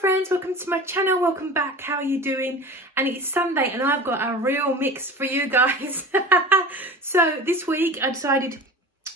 friends, welcome to my channel, welcome back. How are you doing? And it's Sunday and I've got a real mix for you guys. So this week I decided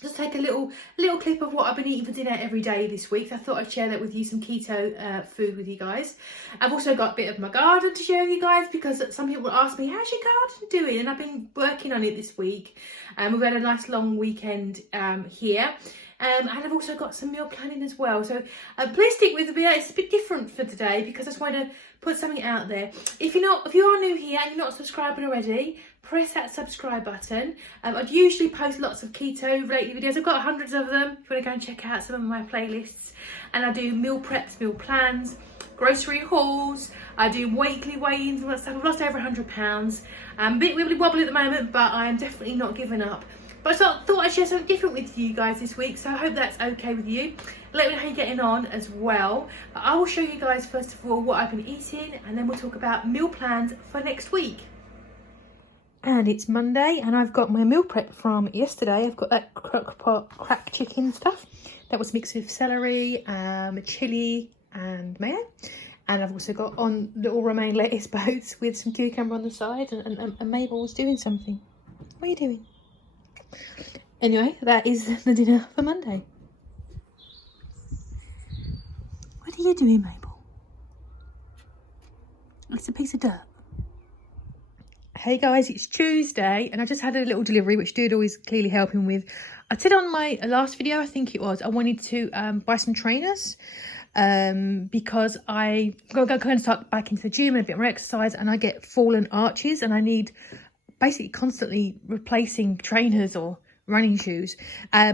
to take a little clip of what I've been eating for dinner every day this week. I thought I'd share that with you, some keto food with you guys. I've also got a bit of my garden to share with you guys because some people ask me, how's your garden doing? And I've been working on it this week. We've had a nice long weekend here. And I've also got some meal planning as well. So please stick with me. It's a bit different for today because I just want to put something out there. If you are new here and you're not subscribing already, press that subscribe button. I'd usually post lots of keto related videos. I've got hundreds of them. If you want to go and check out some of my playlists. And I do meal preps, meal plans, grocery hauls. I do weekly weigh-ins and all that stuff. I've lost over 100 pounds. I'm a bit wibbly wobbly at the moment, but I'm definitely not giving up. But I thought I'd share something different with you guys this week, so I hope that's okay with you. Let me know how you're getting on as well. But I will show you guys first of all what I've been eating, and then we'll talk about meal plans for next week. And it's Monday, and I've got my meal prep from yesterday. I've got that crock-pot cracked chicken stuff. That was mixed with celery, chilli and mayo. And I've also got on little romaine lettuce boats with some cucumber on the side, and Mabel was doing something. What are you doing? Anyway, that is the dinner for Monday. What are you doing, Mabel? It's a piece of dirt. Hey guys, it's Tuesday and I just had a little delivery which Dude always clearly helping with. I said on my last video, I think it was, I wanted to buy some trainers because I go kind of start back into the gym and a bit more exercise, and I get fallen arches and I need basically constantly replacing trainers or running shoes. I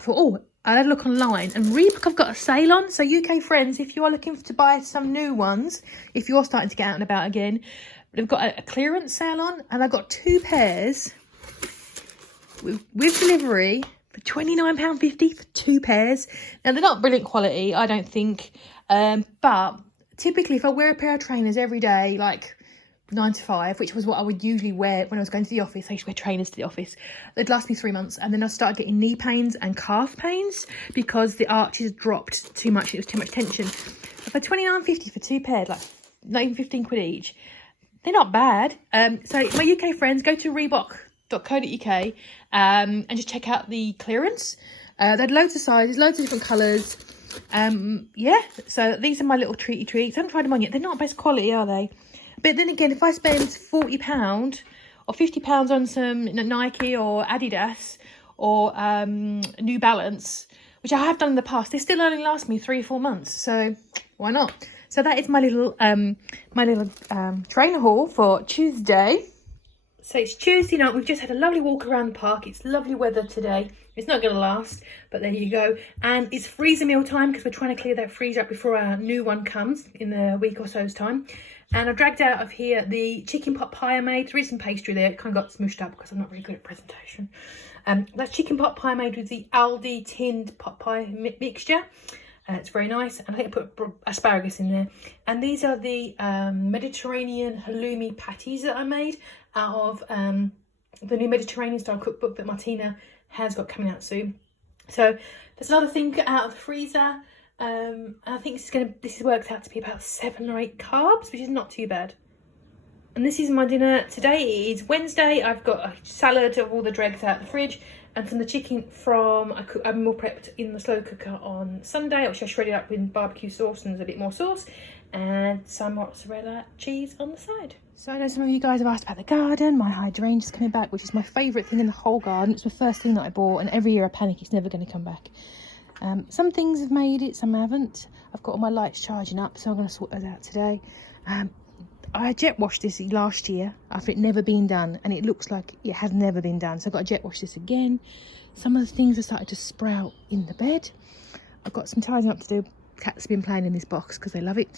thought, I had a look online, and Reebok have got a sale on. So UK friends, if you are looking to buy some new ones, if you're starting to get out and about again, they've got a clearance sale on, and I got 2 pairs with delivery for £29.50 for 2 pairs. Now they're not brilliant quality, I don't think, but typically if I wear a pair of trainers every day, like 9 to 5, which was what I would usually wear when I was going to the office. I used to wear trainers to the office. They'd last me 3 months, and then I started getting knee pains and calf pains because the arches dropped too much. It was too much tension. But for £29.50 for 2 pairs, like not even 15 quid each, they're not bad. So my UK friends, go to reebok.co.uk and just check out the clearance. They had loads of sizes, loads of different colours. Yeah, so these are my little treaty treats. I haven't tried them on yet. They're not best quality, are they? But then again, if I spend £40 or £50 on some Nike or Adidas or New Balance, which I have done in the past, they still only last me 3 or 4 months. So why not? So that is my little trainer haul for Tuesday. So it's Tuesday night. We've just had a lovely walk around the park. It's lovely weather today. It's not going to last, but there you go. And it's freezer meal time because we're trying to clear that freezer up before our new one comes in a week or so's time. And I've dragged out of here the chicken pot pie I made. There is some pastry there. It kind of got smooshed up because I'm not really good at presentation. That's chicken pot pie made with the Aldi tinned pot pie mixture. It's very nice. And I think I put asparagus in there. And these are the Mediterranean halloumi patties that I made out of the new Mediterranean style cookbook that Martina has got coming out soon. So there's another thing out of the freezer. I think this works out to be about 7 or 8 carbs, which is not too bad. And this is my dinner today. It is Wednesday. I've got a salad of all the dregs out of the fridge, and some of the chicken from I meal prepped in the slow cooker on Sunday, which I shredded up with barbecue sauce and a bit more sauce, and some mozzarella cheese on the side. So I know some of you guys have asked about the garden. My hydrangea's coming back, which is my favourite thing in the whole garden. It's the first thing that I bought, and every year I panic it's never going to come back. Some things have made it, some haven't. I've got all my lights charging up, so I'm going to sort those out today. I jet washed this last year after it never been done, and it looks like it has never been done. So I've got to jet wash this again. Some of the things have started to sprout in the bed. I've got some tidying up to do. Cats have been playing in this box because they love it.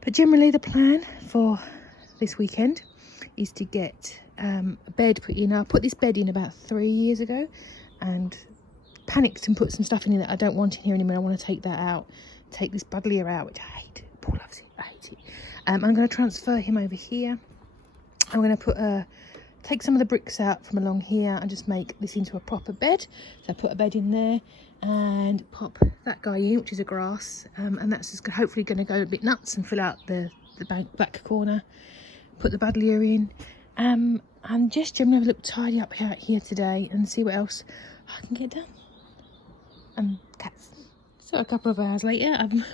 But generally the plan for this weekend is to get a bed put in. I put this bed in about 3 years ago and panicked and put some stuff in that I don't want in here anymore. I want to take that out, take this buglier out, which I hate. Paul loves it, I hate it. I'm going to transfer him over here. I'm going to take some of the bricks out from along here and just make this into a proper bed. So I put a bed in there, and pop that guy in, which is a grass, and that's just hopefully going to go a bit nuts and fill out the back corner. Put the buddleia in, and just generally have a look tidy up here today and see what else I can get done. Cats. So a couple of hours later, I've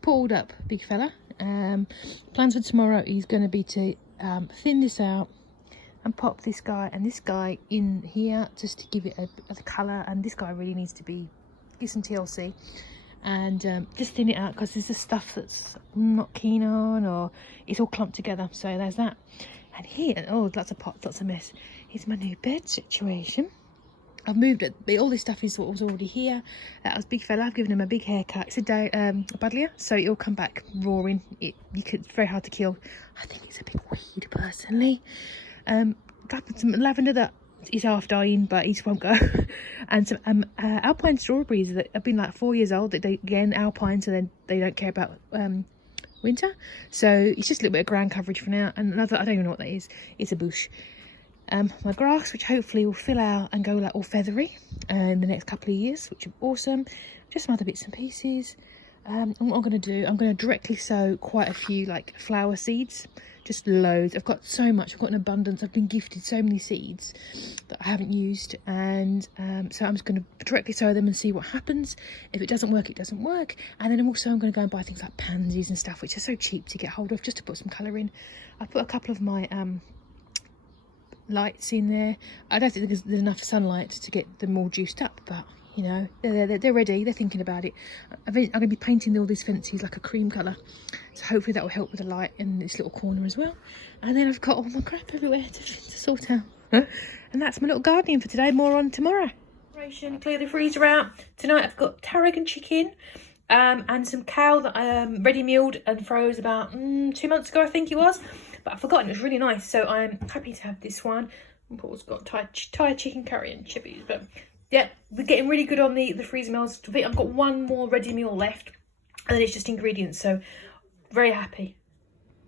pulled up big fella. Plans for tomorrow is going to be to thin this out and pop this guy and this guy in here just to give it a colour, and this guy really needs to give some TLC, and just thin it out because there's the stuff that's I'm not keen on, or it's all clumped together. So there's that. And here, oh, lots of pots, lots of mess. Here's my new bed situation. I've moved it. All this stuff is what was already here. That was big fella. I've given him a big haircut. It's a buddleia, so it'll come back roaring. It's very hard to kill. I think it's a big weed personally. Some lavender that is half dying, but he just won't go. And some alpine strawberries that have been like 4 years old. That they again alpine, so then they don't care about winter. So it's just a little bit of ground coverage for now. And another, I don't even know what that is. It's a bush. My grass, which hopefully will fill out and go like all feathery in the next couple of years, which is awesome. Just some other bits and pieces. And what I'm going to do, I'm going to directly sow quite a few like flower seeds, just loads. I've got so much, I've got an abundance. I've been gifted so many seeds that I haven't used, and so I'm just going to directly sow them and see what happens. If it doesn't work, it doesn't work. And then I'm going to go and buy things like pansies and stuff, which are so cheap to get hold of, just to put some colour in. I put a couple of my lights in there. I don't think there's enough sunlight to get them all juiced up, but you know, they're ready. They're thinking about it. I'm going to be painting all these fences like a cream colour, so hopefully that will help with the light in this little corner as well. And then I've got all my crap everywhere to sort out. And that's my little gardening for today. More on tomorrow. Clear the freezer out. Tonight I've got tarragon chicken and some cow that I ready mealed and froze about 2 months ago, I think it was. But I've forgotten, it was really nice, so I'm happy to have this one. And Paul's got Thai chicken curry and chippies, but yeah, we're getting really good on the freezer meals. I've got one more ready meal left, and then it's just ingredients, so very happy.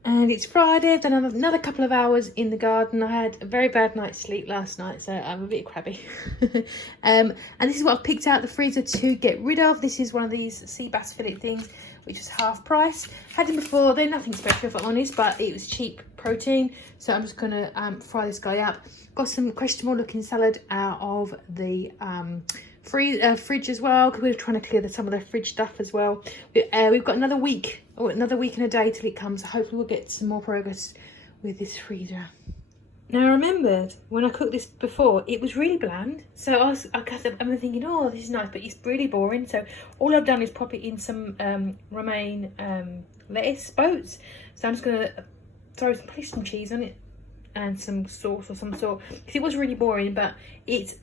And it's Friday. I've done another couple of hours in the garden. I had a very bad night's sleep last night, so I'm a bit crabby. And this is what I've picked out the freezer to get rid of. This is one of these sea bass fillet things, which is half price. Had them before. They're nothing special, if I'm honest, but it was cheap protein, so I'm just going to fry this guy up. Got some questionable looking salad out of the fridge as well, because we're trying to clear some of the fridge stuff as well. We've got another week and a day till it comes, so hopefully we'll get some more progress with this freezer. Now I remembered when I cooked this before, it was really bland, so I'm thinking, oh, this is nice, but it's really boring. So all I've done is pop it in some romaine lettuce boats. So I'm just going to throw some cheese on it and some sauce or some sort, because it was really boring. But it's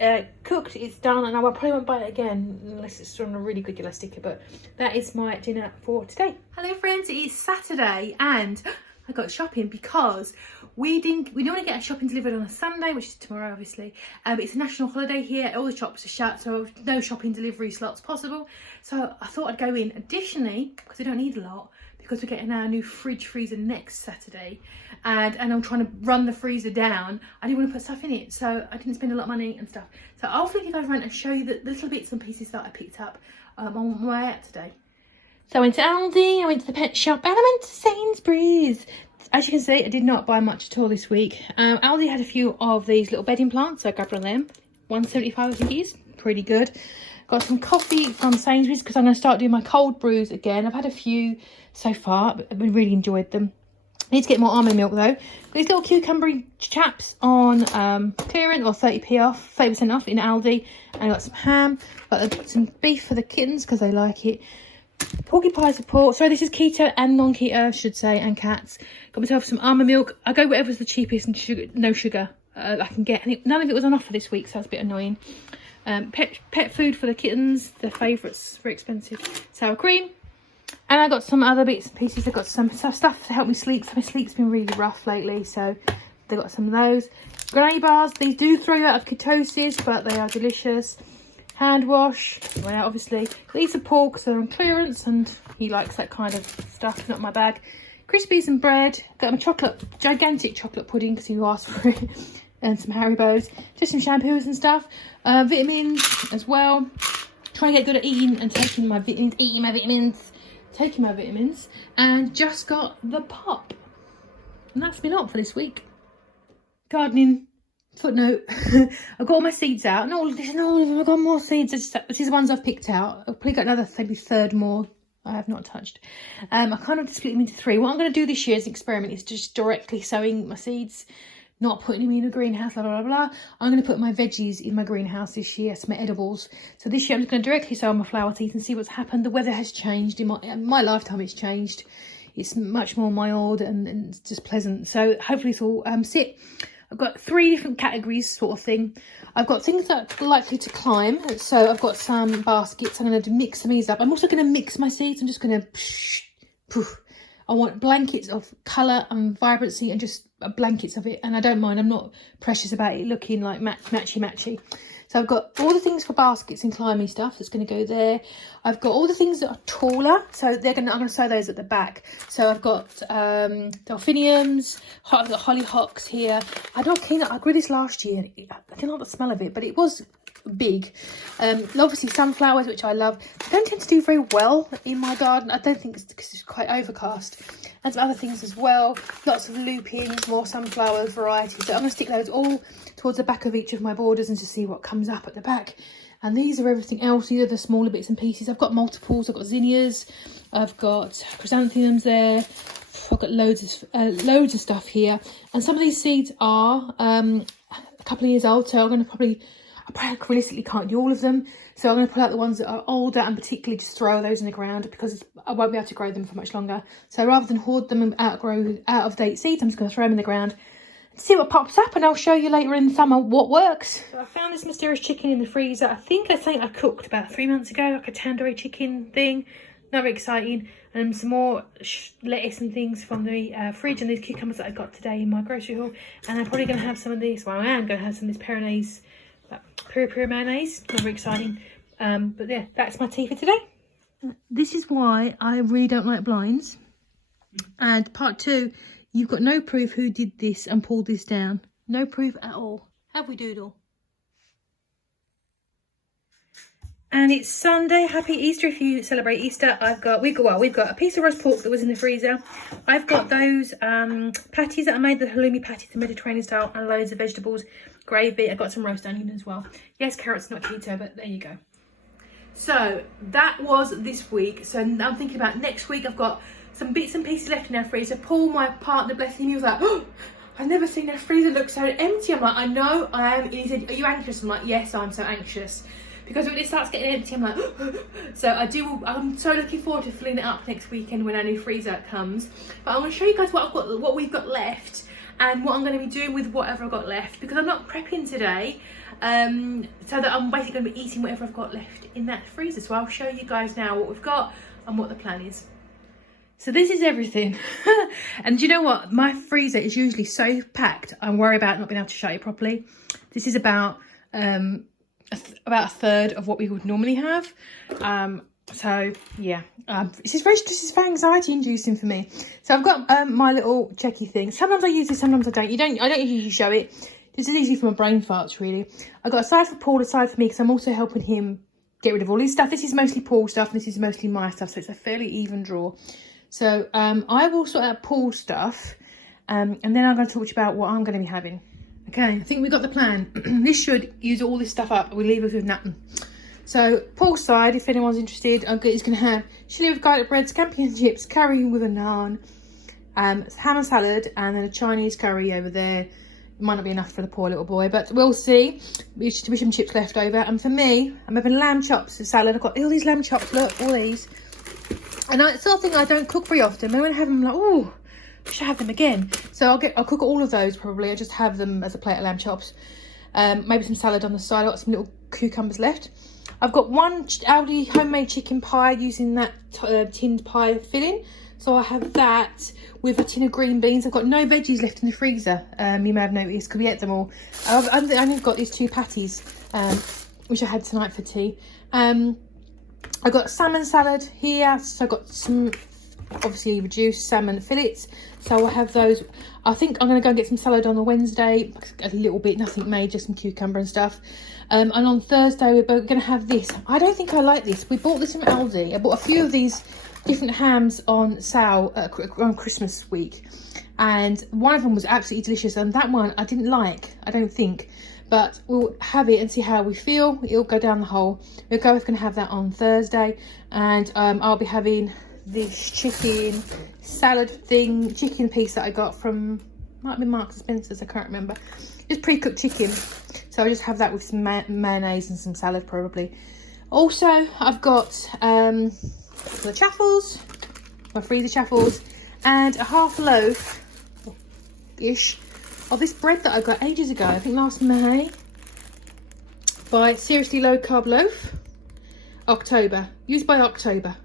cooked, it's done, and I probably won't buy it again unless it's on a really good yellow sticker. But that is my dinner for today. Hello friends, it's Saturday and I got shopping because we normally get our shopping delivered on a Sunday, which is tomorrow obviously. It's a national holiday here, all the shops are shut, so no shopping delivery slots possible. So I thought I'd go in additionally, because I don't need a lot, because we're getting our new freezer next Saturday, and I'm trying to run the freezer down. I didn't want to put stuff in it, so I didn't spend a lot of money and stuff. So I'll flick it over and show you the little bits and pieces that I picked up on my way out today. So I went to Aldi, I went to the pet shop, and I went to Sainsbury's. As you can see, I did not buy much at all this week. Aldi had a few of these little bedding plants, so I grabbed one of them. $1.75 I think it is, pretty good. Got some coffee from Sainsbury's because I'm going to start doing my cold brews again. I've had a few so far, but I've really enjoyed them. I need to get more almond milk though. These little cucumber chaps on clearance, or 30p off, 30% off in Aldi. And I got some ham, got some beef for the kittens because they like it. Porky pies of pork. Sorry, this is keto and non-keto, I should say, and cats. Got myself some almond milk. I go whatever's the cheapest and no sugar I can get. And none of it was on offer this week, so that's a bit annoying. Pet food for the kittens, their favourites, very expensive. Sour cream. And I got some other bits and pieces. I got some stuff to help me sleep. So my sleep's been really rough lately, so they got some of those. Granola bars. These do throw you out of ketosis, but they are delicious. Hand wash, well, obviously. These are pork, so they're on clearance, and he likes that kind of stuff, not my bag. Crispies and bread. Got my gigantic chocolate pudding because he asked for it, and some Haribos. Just some shampoos and stuff. Vitamins as well. trying to get good at eating and taking my vitamins, and just got the pop. And that's been up for this week. Gardening. Footnote. I've got all my seeds out. No, I've got more seeds. These are the ones I've picked out. I've probably got another maybe third more I have not touched. I kind of split them into 3. What I'm going to do this year as an experiment is just directly sowing my seeds, not putting them in a greenhouse, blah, blah, blah. I'm going to put my veggies in my greenhouse this year, some edibles. So this year I'm just going to directly sow my flower seeds and see what's happened. The weather has changed. In my lifetime it's changed. It's much more mild and it's just pleasant. So hopefully it's all sit. I've got 3 different categories sort of thing. I've got things that are likely to climb. So I've got some baskets. I'm going to mix these up. I'm also going to mix my seeds. I'm just going to poof. I want blankets of colour and vibrancy and just blankets of it. And I don't mind. I'm not precious about it looking like matchy. So I've got all the things for baskets and climbing stuff that's going to go there. I've got all the things that are taller. So I'm going to sow those at the back. So I've got delphiniums, I've got hollyhocks here. I grew this last year. I didn't like the smell of it, but it was big. Obviously sunflowers, which I love. They don't tend to do very well in my garden. I don't think it's because it's quite overcast. And some other things as well. Lots of lupins, more sunflower varieties. So I'm going to stick those all towards the back of each of my borders and just see what comes up at the back. And these are everything else. These are the smaller bits and pieces. I've got multiples. I've got zinnias. I've got chrysanthemums there. I've got loads of stuff here. And some of these seeds are a couple of years old. So I'm going to I realistically can't do all of them. So I'm going to pull out the ones that are older and particularly just throw those in the ground because I won't be able to grow them for much longer. So rather than hoard them and outgrow out-of-date seeds, I'm just going to throw them in the ground and see what pops up, and I'll show you later in the summer what works. So I found this mysterious chicken in the freezer. I think I cooked about 3 months ago, like a tandoori chicken thing. Not very exciting. And some more lettuce and things from the fridge, and these cucumbers that I got today in my grocery haul. And I'm probably going to have some of this. Well, I am going to have some of this Peronaise. Peri mayonnaise, not very exciting, but yeah, that's my tea for today. This is why I really don't like blinds. And part 2, you've got no proof who did this and pulled this down. No proof at all. Have we, Doodle? And it's Sunday. Happy Easter if you celebrate Easter. We've got a piece of roast pork that was in the freezer. I've got those patties that I made, the halloumi patties, the Mediterranean style, and loads of vegetables, gravy. I've got some roast onion as well. Yes, carrots, not keto, but there you go. So that was this week. So I'm thinking about next week. I've got some bits and pieces left in our freezer. Paul, my partner, bless him, he was like, oh, I've never seen our freezer look so empty. I'm like, I know, I am. And he said, are you anxious? I'm like, yes, I'm so anxious. Because when it starts getting empty, I'm like, so I'm so looking forward to filling it up next weekend when our new freezer comes. But I'm going to show you guys what we've got left and what I'm going to be doing with whatever I've got left, because I'm not prepping today, so that I'm basically going to be eating whatever I've got left in that freezer. So I'll show you guys now what we've got and what the plan is. So this is everything. And you know what? My freezer is usually so packed, I worry about not being able to shut it properly. This is about a third of what we would normally have. So yeah, this is very anxiety inducing for me. So I've got my little checky thing. Sometimes I use this, sometimes I don't. I don't usually show it. This is easy for my brain farts, really. I've got a side for Paul, a side for me, because I'm also helping him get rid of all his stuff. This is mostly Paul's stuff, and this is mostly my stuff, so it's a fairly even draw. So I will sort out Paul's stuff, and then I'm going to talk to you about what I'm going to be having. Okay, I think we got the plan. This should use all this stuff up. We'll leave us with nothing. So Paul's side, if anyone's interested, he's going to have chili with garlic bread, scampi and chips, curry with a naan, ham and salad, and then a Chinese curry over there. It might not be enough for the poor little boy, but we'll see. With some chips left over. And for me, I'm having lamb chops with salad. I've got all these lamb chops, look, all these. And it's the sort of thing I don't cook very often. But when I have them, I'm like, oh, I should have them again. So I'll cook all of those probably. I'll just have them as a plate of lamb chops. Maybe some salad on the side. I've got some little cucumbers left. I've got one Aldi homemade chicken pie using that tinned pie filling. So I have that with a tin of green beans. I've got no veggies left in the freezer. You may have noticed because we ate them all. I've only got these 2 patties, which I had tonight for tea. I've got salmon salad here. So I've got some obviously reduced salmon fillets, so I'll have those. I think I'm going to go and get some salad on a Wednesday, a little bit, nothing major, some cucumber and stuff. And on Thursday we're going to have this. I don't think I like this. We bought this from Aldi. I bought a few of these different hams on sale on Christmas week, and one of them was absolutely delicious, and that one I didn't like, I don't think, but we'll have it and see how we feel. It'll go down the hole. We're both going to have that on Thursday, and I'll be having this chicken salad thing, chicken piece that I got from, might have been Marks and Spencer's, I can't remember. Just pre-cooked chicken, so I'll just have that with some mayonnaise and some salad probably. Also, I've got the chaffles, my freezer chaffles, and a half loaf-ish of this bread that I got ages ago, I think last May, by Seriously Low Carb Loaf, October, used by October.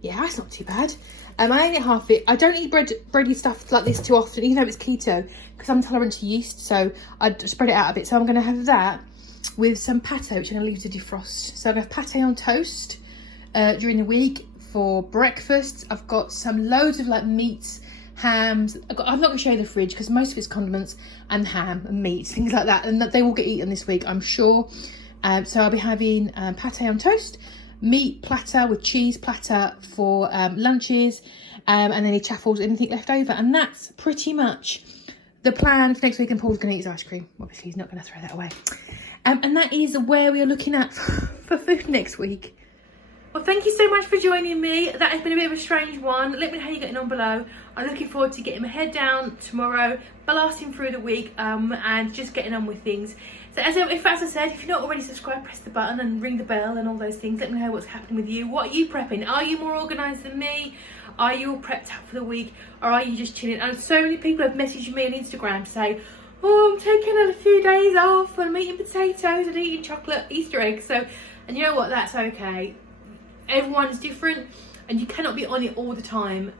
Yeah, that's not too bad. I ate half of it. I don't eat bready stuff like this too often, even though it's keto, because I'm tolerant to yeast, so I'd spread it out a bit. So I'm going to have that with some pate, which I'm going to leave to defrost. So I'm going to have pate on toast during the week for breakfast. I've got some loads of like meats, hams. I'm not going to show you the fridge because most of it's condiments and ham and meat, things like that, and that they will get eaten this week, I'm sure. So I'll be having pate on toast, meat platter with cheese platter for lunches, and any chaffles, anything left over, and that's pretty much the plan for next week. And Paul's going to eat his ice cream. Obviously he's not going to throw that away, and that is where we are looking at for food next week. Well, thank you so much for joining me. That has been a bit of a strange one. Let me know how you're getting on below. I'm looking forward to getting my head down tomorrow, blasting through the week, and just getting on with things. So as I said, if you're not already subscribed, press the button and ring the bell and all those things. Let me know what's happening with you. What are you prepping? Are you more organised than me? Are you all prepped up for the week? Or are you just chilling? And so many people have messaged me on Instagram to say, oh, I'm taking a few days off and I'm eating potatoes and eating chocolate Easter eggs. So, and you know what? That's okay. Everyone's different and you cannot be on it all the time.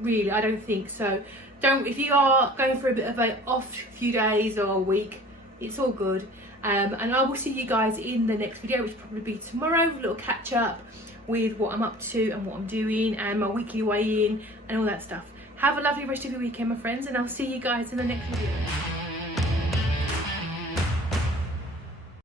Really, I don't think so. If you are going for a bit of a off few days or a week, it's all good. And I will see you guys in the next video, which will probably be tomorrow, a little catch up with what I'm up to and what I'm doing and my weekly weigh-in and all that stuff. Have a lovely rest of your weekend, my friends, and I'll see you guys in the next video.